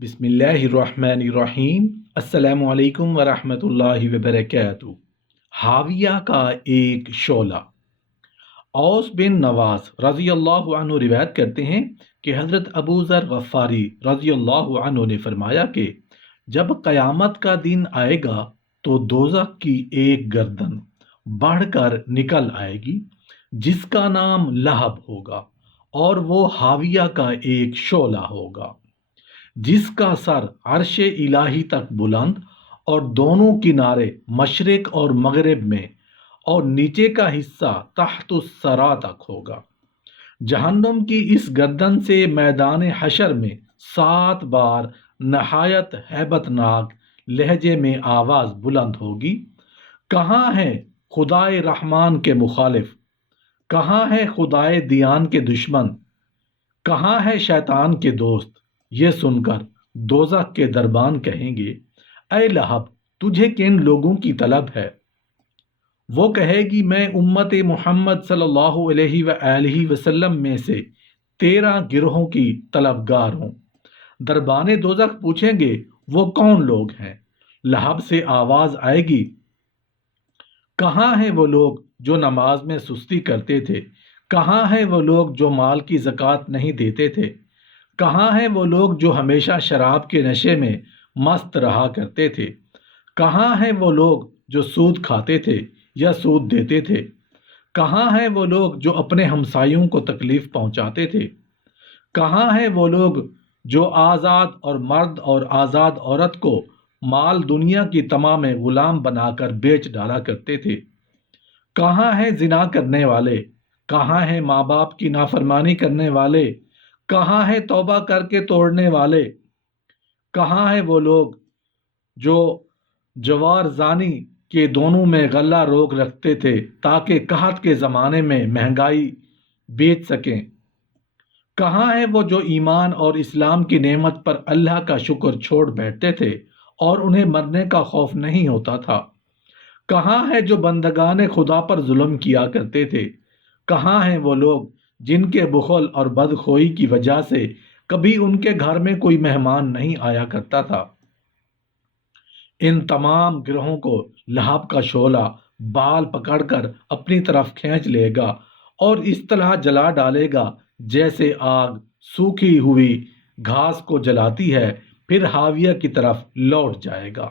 بسم اللہ الرحمن الرحیم۔ السلام علیکم ورحمۃ اللہ وبرکاتہ۔ حاویہ کا ایک شعلہ۔ اوس بن نواس رضی اللہ عنہ روایت کرتے ہیں کہ حضرت ابو ذر غفاری رضی اللہ عنہ نے فرمایا کہ جب قیامت کا دن آئے گا تو دوزخ کی ایک گردن بڑھ کر نکل آئے گی جس کا نام لہب ہوگا، اور وہ حاویہ کا ایک شعلہ ہوگا جس کا سر عرش الہی تک بلند اور دونوں کنارے مشرق اور مغرب میں اور نیچے کا حصہ تحت الثرى تک ہوگا۔ جہنم کی اس گردن سے میدان حشر میں 7 بار نہایت ہیبت ناک لہجے میں آواز بلند ہوگی، کہاں ہے خدائے رحمان کے مخالف، کہاں ہے خدائے دیان کے دشمن، کہاں ہے شیطان کے دوست؟ یہ سن کر دوزخ کے دربان کہیں گے، اے لہب، تجھے کن لوگوں کی طلب ہے؟ وہ کہے گی، میں امت محمد صلی اللہ علیہ وآلہ وسلم میں سے 13 گروہوں کی طلبگار ہوں۔ دربان دوزخ پوچھیں گے، وہ کون لوگ ہیں؟ لہب سے آواز آئے گی، کہاں ہیں وہ لوگ جو نماز میں سستی کرتے تھے؟ کہاں ہیں وہ لوگ جو مال کی زکوٰۃ نہیں دیتے تھے؟ کہاں ہیں وہ لوگ جو ہمیشہ شراب کے نشے میں مست رہا کرتے تھے؟ کہاں ہیں وہ لوگ جو سود کھاتے تھے یا سود دیتے تھے؟ کہاں ہیں وہ لوگ جو اپنے ہمسایوں کو تکلیف پہنچاتے تھے؟ کہاں ہیں وہ لوگ جو آزاد اور مرد اور آزاد عورت کو مال دنیا کی تمام غلام بنا کر بیچ ڈالا کرتے تھے؟ کہاں ہیں زنا کرنے والے؟ کہاں ہیں ماں باپ کی نافرمانی کرنے والے؟ کہاں ہے توبہ کر کے توڑنے والے؟ کہاں ہیں وہ لوگ جو جوار زانی کے دونوں میں غلہ روک رکھتے تھے تاکہ قحط کے زمانے میں مہنگائی بیچ سکیں؟ کہاں ہیں وہ جو ایمان اور اسلام کی نعمت پر اللہ کا شکر چھوڑ بیٹھتے تھے اور انہیں مرنے کا خوف نہیں ہوتا تھا؟ کہاں ہے جو بندگان خدا پر ظلم کیا کرتے تھے؟ کہاں ہیں وہ لوگ جن کے بخل اور بدخوئی کی وجہ سے کبھی ان کے گھر میں کوئی مہمان نہیں آیا کرتا تھا؟ ان تمام گروہوں کو لہب کا شعلہ بال پکڑ کر اپنی طرف کھینچ لے گا اور اس طرح جلا ڈالے گا جیسے آگ سوکھی ہوئی گھاس کو جلاتی ہے، پھر حاویہ کی طرف لوٹ جائے گا۔